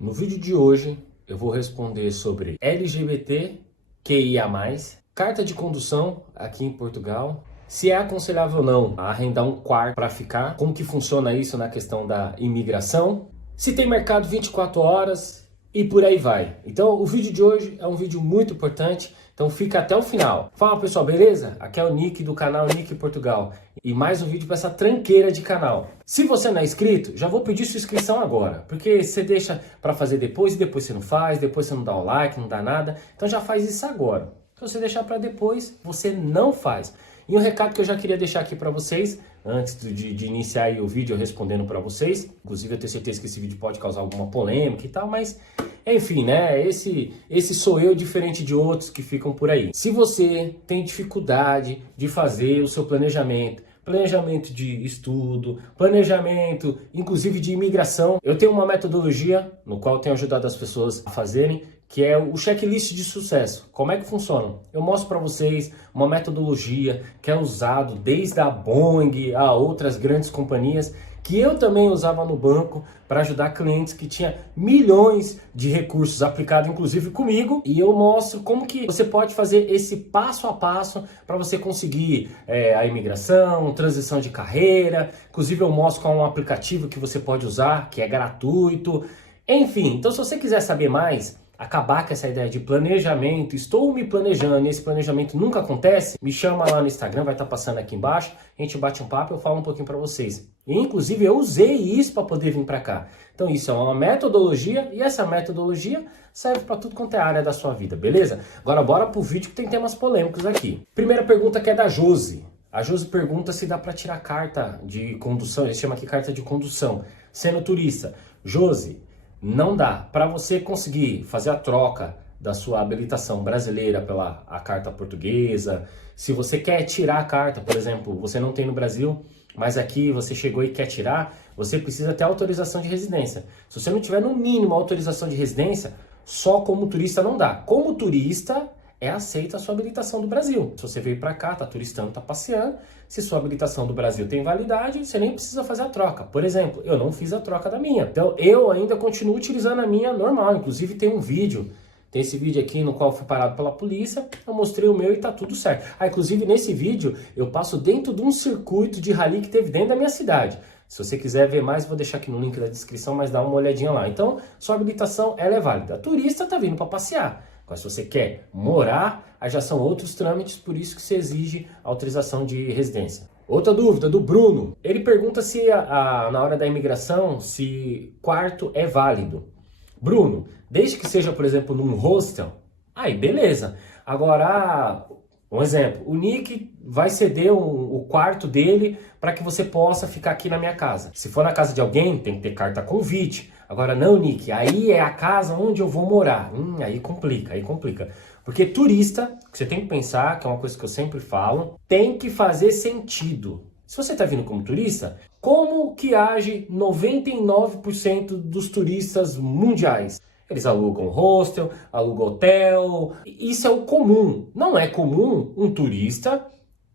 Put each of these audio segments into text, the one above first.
No vídeo de hoje eu vou responder sobre LGBTQIA+, carta de condução aqui em Portugal, se é aconselhável ou não arrendar um quarto para ficar, como que funciona isso na questão da imigração, se tem mercado 24 horas e por aí vai. Então o vídeo de hoje é um vídeo muito importante, então fica até o final. Fala pessoal, beleza? Aqui é o Nick do canal Nick Portugal e mais um vídeo para essa tranqueira de canal. Se você não é inscrito, já vou pedir sua inscrição agora, porque você deixa para fazer depois e depois você não faz, depois você não dá o like, não dá nada, então já faz isso agora. Se você deixar para depois, você não faz. E um recado que eu já queria deixar aqui para vocês, antes de iniciar aí o vídeo respondendo para vocês, inclusive eu tenho certeza que esse vídeo pode causar alguma polêmica e tal, mas enfim, né, esse sou eu diferente de outros que ficam por aí. Se você tem dificuldade de fazer o seu planejamento de estudo, planejamento, inclusive de imigração, eu tenho uma metodologia no qual eu tenho ajudado as pessoas a fazerem, que é o checklist de sucesso. Como é que funciona? Eu mostro para vocês uma metodologia que é usado desde a Boeing a outras grandes companhias, que eu também usava no banco para ajudar clientes que tinham milhões de recursos aplicados, inclusive comigo, e eu mostro como que você pode fazer esse passo a passo para você conseguir a imigração, transição de carreira, inclusive eu mostro qual é um aplicativo que você pode usar, que é gratuito, enfim. Então se você quiser saber mais, acabar com essa ideia de planejamento, estou me planejando e esse planejamento nunca acontece, me chama lá no Instagram, vai estar passando aqui embaixo, a gente bate um papo e eu falo um pouquinho para vocês. E inclusive eu usei isso para poder vir para cá. Então isso é uma metodologia e essa metodologia serve para tudo quanto é área da sua vida, beleza? Agora bora pro vídeo que tem temas polêmicos aqui. Primeira pergunta que é da Josi. A Josi pergunta se dá para tirar carta de condução, eles chamam aqui carta de condução, sendo turista. Josi, não dá. Para você conseguir fazer a troca da sua habilitação brasileira pela a carta portuguesa, se você quer tirar a carta, por exemplo, você não tem no Brasil, mas aqui você chegou e quer tirar, você precisa ter autorização de residência. Se você não tiver no mínimo autorização de residência, só como turista não dá. Como turista é aceita a sua habilitação do Brasil. Se você veio para cá, tá turistando, tá passeando, se sua habilitação do Brasil tem validade, você nem precisa fazer a troca. Por exemplo, eu não fiz a troca da minha. Então, eu ainda continuo utilizando a minha normal. Inclusive, tem um vídeo, tem esse vídeo aqui no qual eu fui parado pela polícia, eu mostrei o meu e tá tudo certo. Inclusive, nesse vídeo, eu passo dentro de um circuito de rally que teve dentro da minha cidade. Se você quiser ver mais, vou deixar aqui no link da descrição, mas dá uma olhadinha lá. Então, sua habilitação, ela é válida. Turista tá vindo para passear. Mas se você quer morar, aí já são outros trâmites, por isso que se exige autorização de residência. Outra dúvida do Bruno. Ele pergunta se na hora da imigração, se quarto é válido. Bruno, desde que seja, por exemplo, num hostel, aí beleza. Agora, um exemplo, o Nick vai ceder o quarto dele para que você possa ficar aqui na minha casa. Se for na casa de alguém, tem que ter carta convite. Agora não, Nick, aí é a casa onde eu vou morar. Aí complica. Porque turista, que você tem que pensar, que é uma coisa que eu sempre falo, tem que fazer sentido. Se você está vindo como turista, como que age 99% dos turistas mundiais? Eles alugam hostel, alugam hotel, isso é o comum. Não é comum um turista,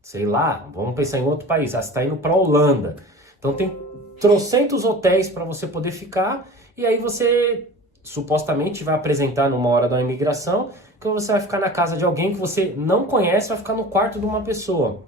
sei lá, vamos pensar em outro país, você está indo para a Holanda. Então tem trocentos hotéis para você poder ficar, e aí você supostamente vai apresentar numa hora da imigração que você vai ficar na casa de alguém que você não conhece, vai ficar no quarto de uma pessoa.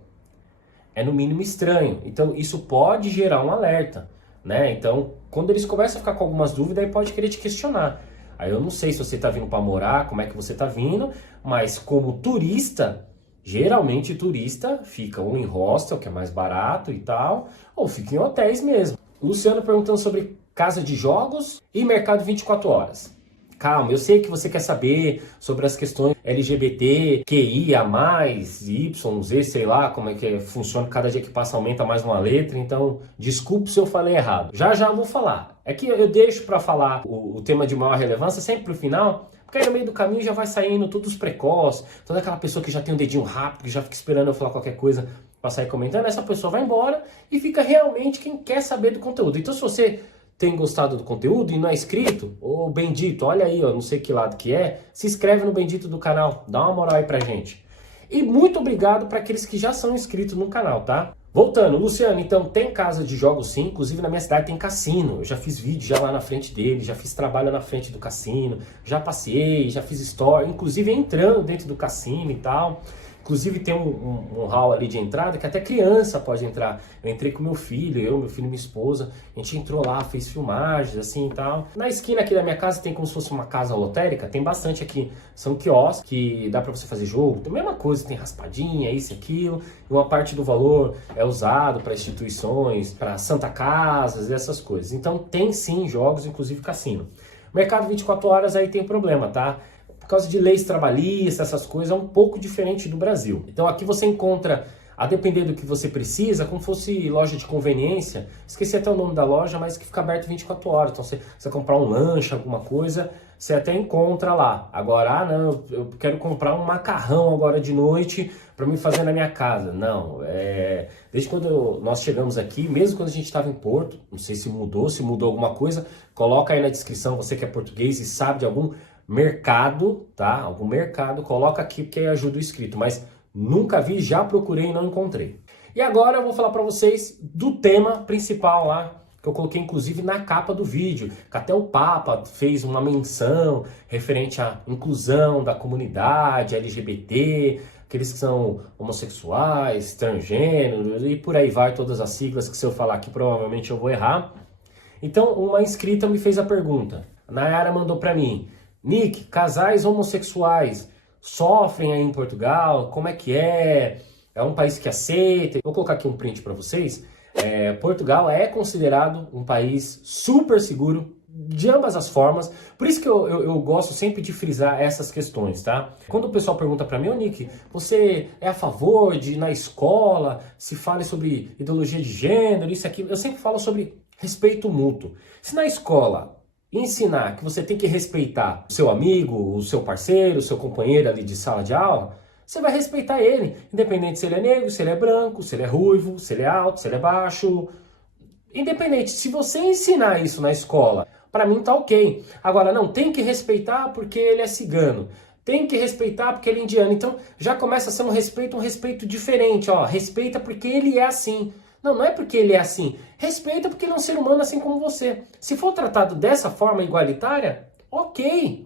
É no mínimo estranho. Então isso pode gerar um alerta, né? Então quando eles começam a ficar com algumas dúvidas, aí pode querer te questionar. Aí eu não sei se você está vindo para morar, como é que você está vindo, mas como turista, geralmente turista fica ou em hostel, que é mais barato e tal, ou fica em hotéis mesmo. Luciano perguntando sobre casa de jogos e mercado 24 horas. Calma, eu sei que você quer saber sobre as questões LGBT, QIA+, Y, Z, sei lá como é que funciona, cada dia que passa aumenta mais uma letra, então desculpe se eu falei errado. Já vou falar. É que eu deixo para falar o tema de maior relevância sempre pro final, porque aí no meio do caminho já vai saindo todos os precoces, toda aquela pessoa que já tem um dedinho rápido, que já fica esperando eu falar qualquer coisa para sair comentando, essa pessoa vai embora e fica realmente quem quer saber do conteúdo. Então se você tem gostado do conteúdo e não é inscrito, ô Bendito, olha aí, ó, não sei que lado que é, se inscreve no Bendito do canal, dá uma moral aí pra gente. E muito obrigado para aqueles que já são inscritos no canal, tá? Voltando, Luciano, então tem casa de jogos sim, inclusive na minha cidade tem cassino, eu já fiz vídeo já lá na frente dele, já fiz trabalho na frente do cassino, já passei, já fiz story, inclusive entrando dentro do cassino e tal. Inclusive tem um hall ali de entrada que até criança pode entrar. Eu entrei com meu filho, meu filho e minha esposa. A gente entrou lá, fez filmagens assim e tal. Na esquina aqui da minha casa tem como se fosse uma casa lotérica. Tem bastante aqui. São quiosques que dá pra você fazer jogo. Tem a mesma coisa, tem raspadinha, isso e aquilo. E uma parte do valor é usado para instituições, para Santa Casas e essas coisas. Então tem sim jogos, inclusive cassino. Mercado 24 horas aí tem problema, tá? Por causa de leis trabalhistas, essas coisas, é um pouco diferente do Brasil. Então aqui você encontra, a depender do que você precisa, como fosse loja de conveniência, esqueci até o nome da loja, mas que fica aberto 24 horas. Então você comprar um lanche, alguma coisa, você até encontra lá. Agora, não, eu quero comprar um macarrão agora de noite para me fazer na minha casa. Não, desde quando nós chegamos aqui, mesmo quando a gente estava em Porto, não sei se mudou alguma coisa, coloca aí na descrição, você que é português e sabe de algum mercado, tá? Algum mercado, coloca aqui porque aí ajuda o inscrito, mas nunca vi, já procurei e não encontrei. E agora eu vou falar para vocês do tema principal lá, que eu coloquei inclusive na capa do vídeo, que até o Papa fez uma menção referente à inclusão da comunidade LGBT, aqueles que são homossexuais, transgêneros e por aí vai, todas as siglas que se eu falar aqui provavelmente eu vou errar. Então uma inscrita me fez a pergunta, a Nayara mandou para mim: Nick, casais homossexuais sofrem aí em Portugal? Como é que é? É um país que aceita? Vou colocar aqui um print para vocês. Portugal é considerado um país super seguro de ambas as formas. Por isso que eu gosto sempre de frisar essas questões, tá? Quando o pessoal pergunta para mim: ô Nick, você é a favor de na escola se fale sobre ideologia de gênero, isso aqui? Eu sempre falo sobre respeito mútuo. Se na escola ensinar que você tem que respeitar o seu amigo, o seu parceiro, o seu companheiro ali de sala de aula, você vai respeitar ele, independente se ele é negro, se ele é branco, se ele é ruivo, se ele é alto, se ele é baixo. Independente, se você ensinar isso na escola, para mim tá ok. Agora, não, tem que respeitar porque ele é cigano. Tem que respeitar porque ele é indiano. Então, já começa a ser um respeito diferente. Ó, respeita porque ele é assim. Não, não é porque ele é assim. Respeita porque ele é um ser humano assim como você. Se for tratado dessa forma igualitária, ok.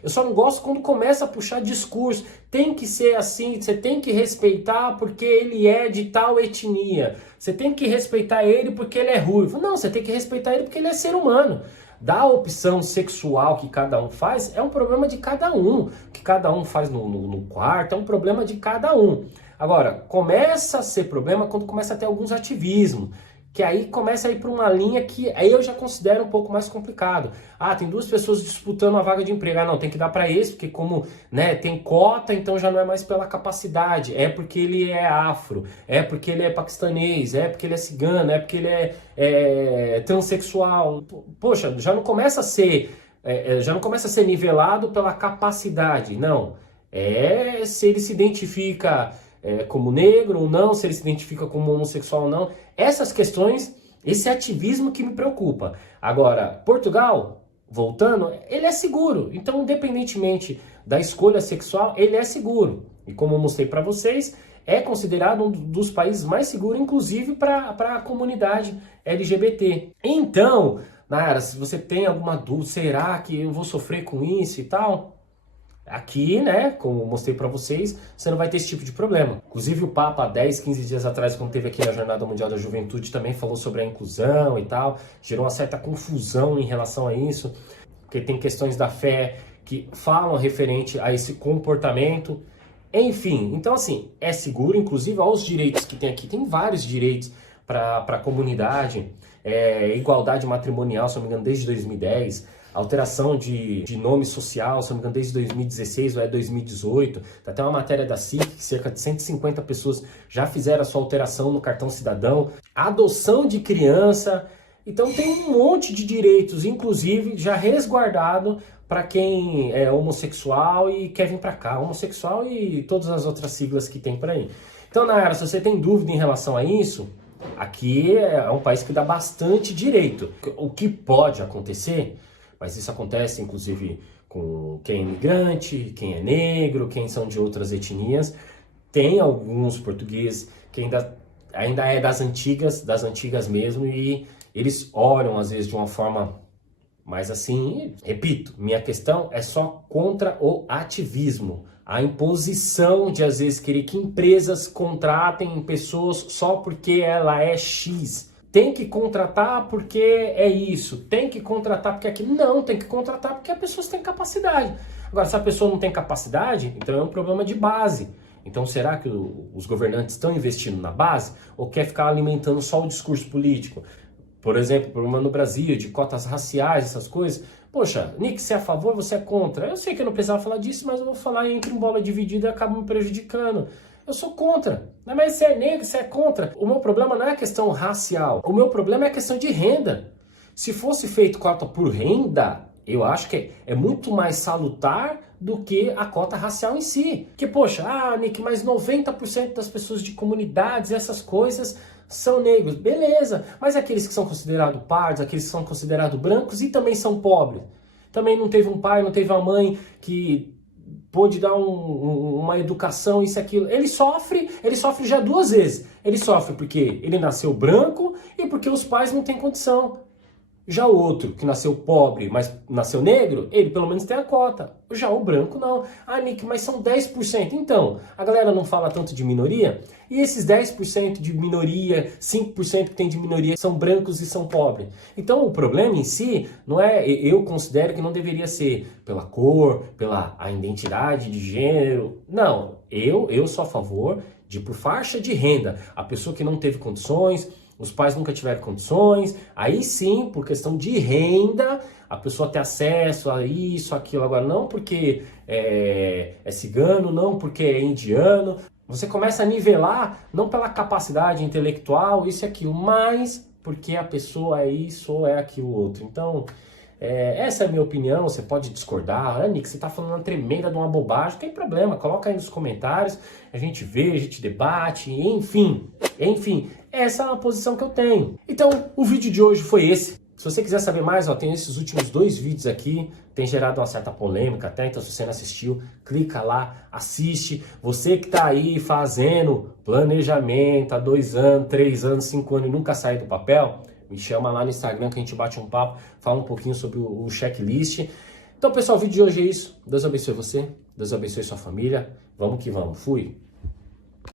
Eu só não gosto quando começa a puxar discurso. Tem que ser assim, você tem que respeitar porque ele é de tal etnia. Você tem que respeitar ele porque ele é ruivo. Não, você tem que respeitar ele porque ele é ser humano. Da opção sexual que cada um faz, é um problema de cada um. O que cada um faz no quarto é um problema de cada um. Agora, começa a ser problema quando começa a ter alguns ativismos, que aí começa a ir para uma linha que aí eu já considero um pouco mais complicado. Ah, tem duas pessoas disputando uma vaga de emprego. Ah, não, tem que dar para esse, porque como tem cota, então já não é mais pela capacidade. É porque ele é afro, é porque ele é paquistanês, é porque ele é cigano, é porque ele é transexual. Poxa, já não começa a ser nivelado pela capacidade, não. Se ele se identifica como negro ou não, se ele se identifica como homossexual ou não. Essas questões, esse ativismo que me preocupa. Agora, Portugal, voltando, ele é seguro. Então, independentemente da escolha sexual, ele é seguro. E como eu mostrei para vocês, é considerado um dos países mais seguros, inclusive para a comunidade LGBT. Então, Nayara, se você tem alguma dúvida, será que eu vou sofrer com isso e tal? Aqui, né, como eu mostrei para vocês, você não vai ter esse tipo de problema. Inclusive o Papa, 10, 15 dias atrás, quando teve aqui a Jornada Mundial da Juventude, também falou sobre a inclusão e tal. Gerou uma certa confusão em relação a isso, porque tem questões da fé que falam referente a esse comportamento. Enfim, então assim, é seguro, inclusive aos direitos que tem aqui. Tem vários direitos para a comunidade, igualdade matrimonial, se não me engano, desde 2010. Alteração de nome social, se não me engano, desde 2016 ou 2018. Tá até uma matéria da SIC, que cerca de 150 pessoas já fizeram a sua alteração no cartão cidadão. Adoção de criança. Então tem um monte de direitos, inclusive já resguardado para quem é homossexual e quer vir para cá. Homossexual e todas as outras siglas que tem por aí. Então, Nayara, se você tem dúvida em relação a isso, aqui é um país que dá bastante direito. O que pode acontecer... Mas isso acontece, inclusive, com quem é imigrante, quem é negro, quem são de outras etnias. Tem alguns portugueses que ainda ainda é das antigas mesmo, e eles olham às vezes de uma forma mais assim, repito, minha questão é só contra o ativismo, a imposição de às vezes querer que empresas contratem pessoas só porque ela é X. Tem que contratar porque é isso, tem que contratar porque é aquilo. Não, tem que contratar porque as pessoas têm capacidade. Agora, se a pessoa não tem capacidade, então é um problema de base. Então, será que os governantes estão investindo na base ou quer ficar alimentando só o discurso político? Por exemplo, problema no Brasil, de cotas raciais, essas coisas. Poxa, Nick, você é a favor, você é contra? Eu sei que eu não precisava falar disso, mas eu vou falar entre um bola dividida e acaba me prejudicando. Eu sou contra. Mas você é negro, você é contra. O meu problema não é a questão racial. O meu problema é a questão de renda. Se fosse feito cota por renda, eu acho que é muito mais salutar do que a cota racial em si. Que, poxa, Nick, mas 90% das pessoas de comunidades, essas coisas, são negros. Beleza, mas aqueles que são considerados pardos, aqueles que são considerados brancos e também são pobres. Também não teve um pai, não teve uma mãe que pôde dar uma educação, isso e aquilo. Ele sofre já duas vezes. Ele sofre porque ele nasceu branco e porque os pais não têm condição. Já o outro, que nasceu pobre, mas nasceu negro, ele pelo menos tem a cota. Já o branco não. Nick, mas são 10%. Então, a galera não fala tanto de minoria? E esses 10% de minoria, 5% que tem de minoria, são brancos e são pobres. Então, o problema em si, não é, eu considero que não deveria ser pela cor, pela a identidade de gênero. Não, eu sou a favor de por faixa de renda. A pessoa que não teve condições, os pais nunca tiveram condições, aí sim, por questão de renda, a pessoa ter acesso a isso, aquilo. Agora, não porque é cigano, não porque é indiano. Você começa a nivelar, não pela capacidade intelectual, isso e aquilo, mas porque a pessoa é isso ou é aquilo outro. Então, essa é a minha opinião, você pode discordar. Nick, você está falando uma tremenda de uma bobagem, não tem problema, coloca aí nos comentários, a gente vê, a gente debate, enfim, essa é a posição que eu tenho. Então, o vídeo de hoje foi esse. Se você quiser saber mais, tem esses últimos 2 vídeos aqui, tem gerado uma certa polêmica até, então se você não assistiu, clica lá, assiste. Você que está aí fazendo planejamento há 2 anos, 3 anos, 5 anos e nunca saiu do papel, me chama lá no Instagram que a gente bate um papo, fala um pouquinho sobre o checklist. Então, pessoal, o vídeo de hoje é isso. Deus abençoe você, Deus abençoe sua família. Vamos que vamos. Fui!